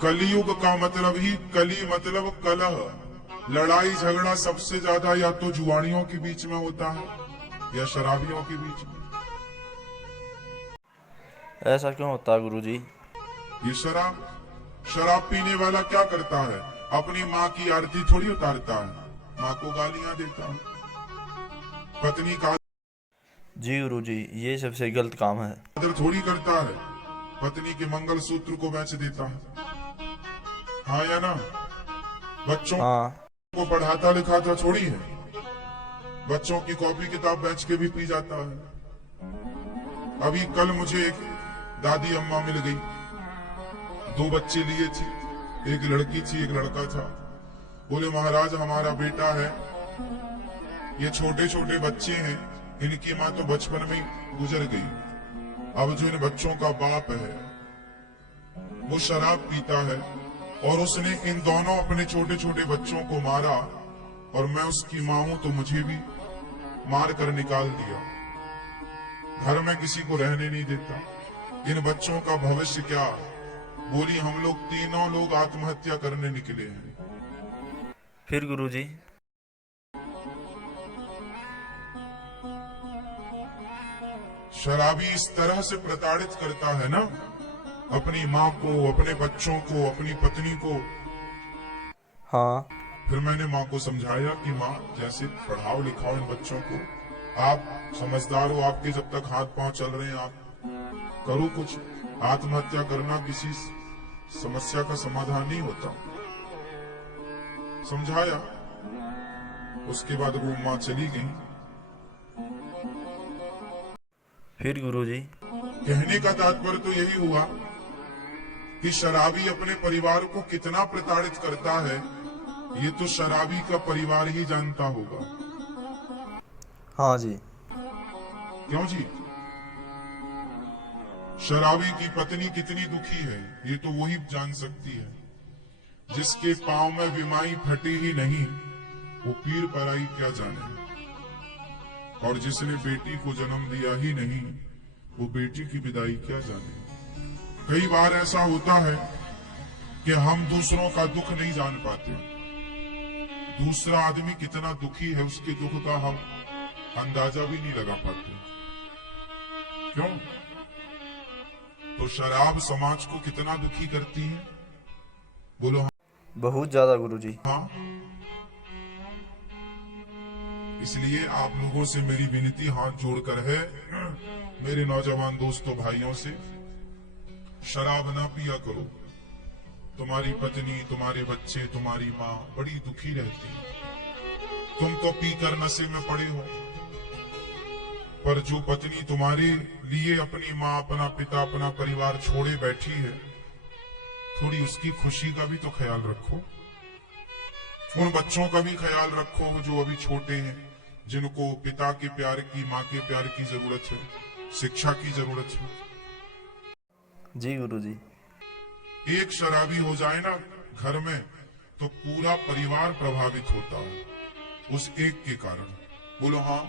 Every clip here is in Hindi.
कलयुग का मतलब ही कली मतलब कलह। लड़ाई झगड़ा सबसे ज्यादा या तो जुआड़ियों के बीच में होता है या शराबियों के बीच में। ऐसा क्यों होता है गुरुजी? ये शराब शराब पीने वाला क्या करता है? अपनी माँ की आरती थोड़ी उतारता है, माँ को गालियां देता है, पत्नी का जी गुरुजी, ये सबसे गलत काम है। आदर थोड़ी करता है, पत्नी के मंगलसूत्र को बेच देता है। हाँ या ना? बच्चों हाँ। को पढ़ाता लिखाता थोड़ी है, बच्चों की कॉपी किताब बेच के भी पी जाता है। अभी कल मुझे एक दादी अम्मा मिल गई, 2 बच्चे लिए थी, एक लड़की थी एक लड़का था। बोले महाराज हमारा बेटा है, ये छोटे छोटे बच्चे हैं, इनकी माँ तो बचपन में ही गुजर गई। अब जो इन बच्चों का बाप है वो शराब पीता है और उसने इन दोनों अपने छोटे छोटे बच्चों को मारा, और मैं उसकी माँ हूं तो मुझे भी मार कर निकाल दिया। घर में किसी को रहने नहीं देता। इन बच्चों का भविष्य क्या? बोली हम लोग तीनों लोग आत्महत्या करने निकले हैं। फिर गुरुजी? शराबी इस तरह से प्रताड़ित करता है ना अपनी माँ को, अपने बच्चों को, अपनी पत्नी को। हाँ। फिर मैंने माँ को समझाया कि माँ जैसे पढ़ाओ लिखाओ इन बच्चों को, आप समझदार हो, आपके जब तक हाथ पांव चल रहे हैं आप करो कुछ। आत्महत्या करना किसी समस्या का समाधान नहीं होता। समझाया, उसके बाद वो माँ चली गई। फिर गुरुजी? कहने का तात्पर्य तो यही हुआ कि शराबी अपने परिवार को कितना प्रताड़ित करता है ये तो शराबी का परिवार ही जानता होगा। हाँ जी। क्यों जी? शराबी की पत्नी कितनी दुखी है ये तो वही जान सकती है। जिसके पांव में विमाई फटी ही नहीं वो पीर पराई क्या जाने, और जिसने बेटी को जन्म दिया ही नहीं वो बेटी की विदाई क्या जाने। कई बार ऐसा होता है कि हम दूसरों का दुख नहीं जान पाते। दूसरा आदमी कितना दुखी है उसके दुख का हम अंदाजा भी नहीं लगा पाते। क्यों? तो शराब समाज को कितना दुखी करती है? बोलो हाँ। बहुत ज्यादा गुरुजी। हाँ। इसलिए आप लोगों से मेरी विनती हाथ जोड़कर है, मेरे नौजवान दोस्तों भाइयों से, शराब ना पिया करो। तुम्हारी पत्नी, तुम्हारे बच्चे, तुम्हारी माँ बड़ी दुखी रहती है। तुम तो पीकर नशे में पड़े हो, पर जो पत्नी तुम्हारे लिए अपनी माँ, अपना पिता, अपना परिवार छोड़े बैठी है, थोड़ी उसकी खुशी का भी तो ख्याल रखो। उन बच्चों का भी ख्याल रखो जो अभी छोटे हैं, जिनको पिता के प्यार की, माँ के प्यार की जरूरत है, शिक्षा की जरूरत है। जी गुरुजी। एक शराबी हो जाए ना घर में तो पूरा परिवार प्रभावित होता है उस एक के कारण। बोलो हाँ।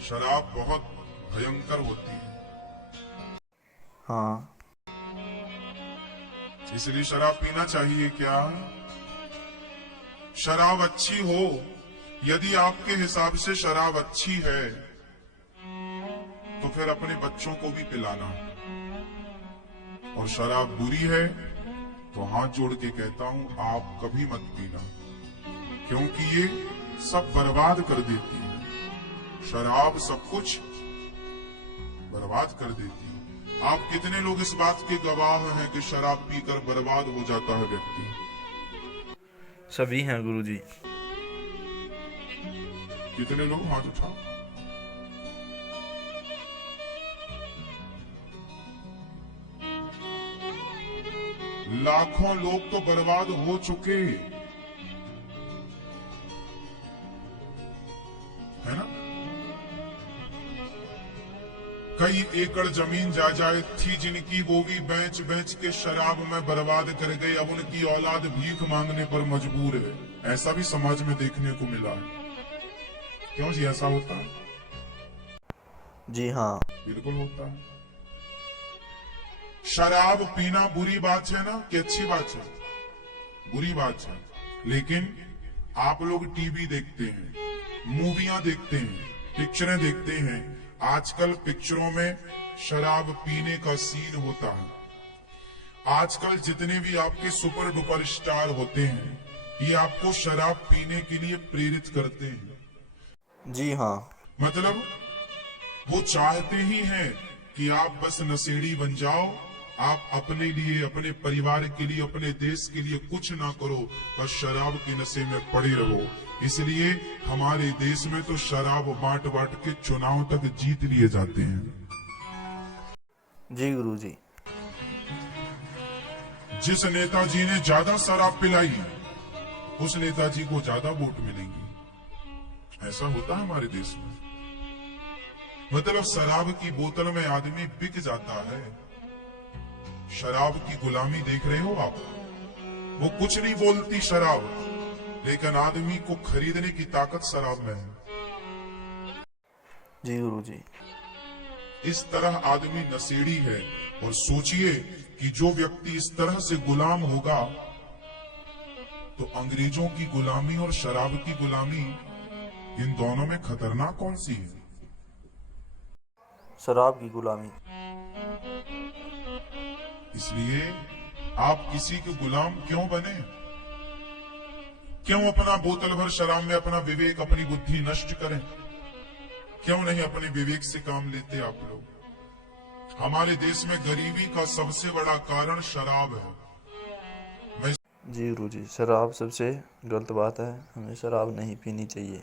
शराब बहुत भयंकर होती है, हाँ। इसलिए शराब पीना चाहिए क्या? शराब अच्छी हो, यदि आपके हिसाब से शराब अच्छी है तो फिर अपने बच्चों को भी पिलाना, और शराब बुरी है तो हाथ जोड़ के कहता हूं आप कभी मत पीना, क्योंकि ये सब बर्बाद कर देती है। शराब सब कुछ बर्बाद कर देती है। आप कितने लोग इस बात के गवाह हैं कि शराब पीकर बर्बाद हो जाता है व्यक्ति? सभी हैं गुरुजी। कितने लोग? हाथ उठाओ। लाखों लोग तो बर्बाद हो चुके है ना। कई एकड़ जमीन जायदाद थी जिनकी, वो भी बेच बेच के शराब में बर्बाद कर गए। अब उनकी औलाद भीख मांगने पर मजबूर है। ऐसा भी समाज में देखने को मिला है। क्यों जी ऐसा होता है? जी हाँ। बिल्कुल होता है। शराब पीना बुरी बात है ना कि अच्छी बात है? बुरी बात है। लेकिन आप लोग टीवी देखते हैं, मूवियां देखते हैं, पिक्चरें देखते हैं। आजकल पिक्चरों में शराब पीने का सीन होता है। आजकल जितने भी आपके सुपर डुपर स्टार होते हैं, ये आपको शराब पीने के लिए प्रेरित करते हैं। जी हाँ। मतलब वो चाहते ही हैं कि आप बस नशेड़ी बन जाओ, आप अपने लिए, अपने परिवार के लिए, अपने देश के लिए कुछ ना करो, बस शराब के नशे में पड़े रहो। इसलिए हमारे देश में तो शराब बांट बांट के चुनाव तक जीत लिए जाते हैं। जी गुरुजी। जिस नेताजी ने ज्यादा शराब पिलाई, उस नेताजी को ज्यादा वोट मिलेंगे। ऐसा होता है हमारे देश में। मतलब शराब की बोतल में आदमी बिक जाता है। शराब की गुलामी देख रहे हो आप? वो कुछ नहीं बोलती शराब, लेकिन आदमी को खरीदने की ताकत शराब में है। जी गुरुजी। इस तरह आदमी नशेड़ी है। और सोचिए कि जो व्यक्ति इस तरह से गुलाम होगा, तो अंग्रेजों की गुलामी और शराब की गुलामी, इन दोनों में खतरनाक कौन सी है? शराब की गुलामी। इसलिए आप किसी के गुलाम क्यों बने? क्यों अपना बोतल भर शराब में अपना विवेक, अपनी बुद्धि नष्ट करें? क्यों नहीं अपने विवेक से काम लेते आप लोग? हमारे देश में गरीबी का सबसे बड़ा कारण शराब है। जी गुरुजी, शराब सबसे गलत बात है, हमें शराब नहीं पीनी चाहिए।